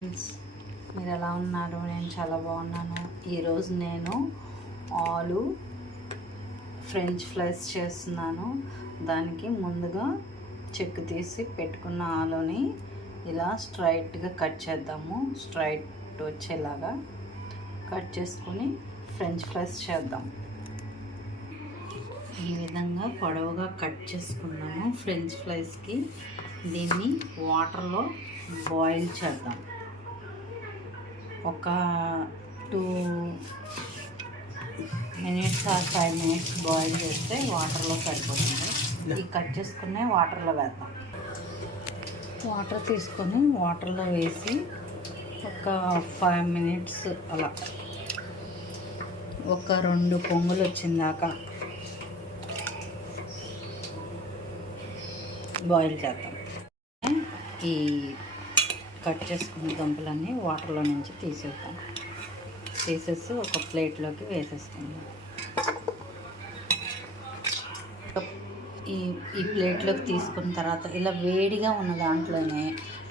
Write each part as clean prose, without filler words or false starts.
Friends, మీరు ఎలా ఉన్నారు? నేను చాలా బాగున్నాను. ఈరోజు నేను ఆలు ఫ్రెంచ్ ఫ్రైస్ చేస్తున్నాను. దానికి ముందుగా చెక్కు తీసి పెట్టుకున్న ఆలుని ఇలా స్ట్రైట్గా కట్ చేద్దాము. స్ట్రైట్ వచ్చేలాగా కట్ చేసుకొని ఫ్రెంచ్ ఫ్రైస్ చేద్దాం. ఈ విధంగా పొడవుగా కట్ చేసుకున్నాము ఫ్రెంచ్ ఫ్రైస్కి. దీన్ని వాటర్లో బాయిల్ చేద్దాం. ఒక 2 minutes or 5 minutes బాయిల్ చేస్తే వాటర్లో సరిపోతుంది. ఈ కట్ చేసుకునే వాటర్లో వేద్దాం. వాటర్ తీసుకొని వాటర్లో వేసి ఒక 5 minutes అలా ఒక 2 పొంగులు వచ్చిందాకా బాయిల్ చేద్దాం. ఈ కట్ చేసుకున్న దుంపలన్నీ వాటర్లో నుంచి తీసేసి ఒక ప్లేట్లోకి వేసేసుకుందాం. ఈ ప్లేట్లోకి తీసుకున్న తర్వాత ఇలా వేడిగా ఉన్న దాంట్లోనే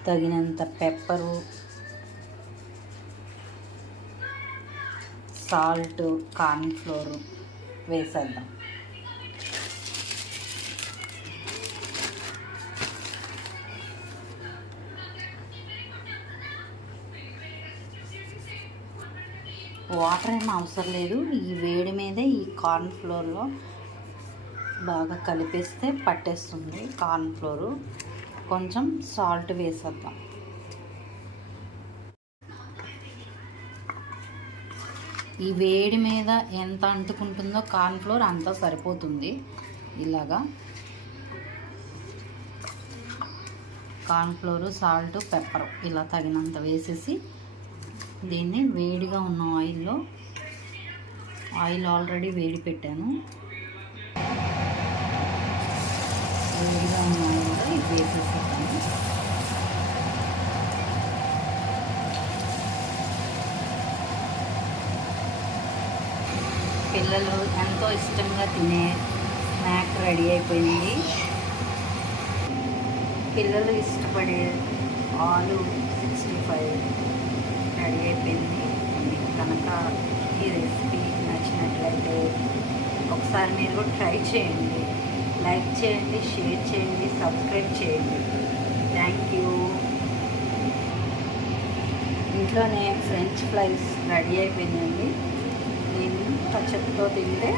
తగినంత పెప్పరు, సాల్ట్, కార్న్ఫ్లోర్ వేసేద్దాం. వాటర్ ఏమీ అవసరం లేదు. ఈ వేడి మీదే ఈ కార్న్ఫ్లోర్లో బాగా కలిపేస్తే పట్టేస్తుంది కార్న్ఫ్లోరు. కొంచెం సాల్ట్ వేసేద్దాం. ఈ వేడి మీద ఎంత అంటుకుంటుందో కార్న్ఫ్లోర్ అంతా సరిపోతుంది. ఇలాగా కార్న్ఫ్లోరు, సాల్ట్, పెప్పర్ ఇలా తగినంత వేసేసి దీన్ని వేడిగా ఉన్న ఆయిల్ ఆల్రెడీ వేడి పెట్టాను. వేడిగా ఉన్న ఆయిల్లో ఇది వేసేసాను. పిల్లలు ఎంతో ఇష్టంగా తినే స్నాక్ రెడీ అయిపోయింది. పిల్లలు ఇష్టపడే ఆలు 65 రెడీ అయిపోయింది. మీకు కనుక ఈ రెసిపీ నచ్చినట్లయితే ఒకసారి మీరు కూడా ట్రై చేయండి. లైక్ చేయండి, షేర్ చేయండి, సబ్స్క్రైబ్ చేయండి. Thank you. ఇంట్లోనే ఫ్రెంచ్ ఫ్రైస్ రెడీ అయిపోయిందండి. దీన్ని పచ్చడితో తింటే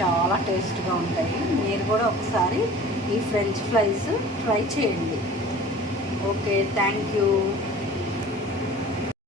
చాలా టేస్ట్గా ఉంటాయి. మీరు కూడా ఒకసారి ఈ ఫ్రెంచ్ ఫ్రైస్ ట్రై చేయండి. Okay, thank you.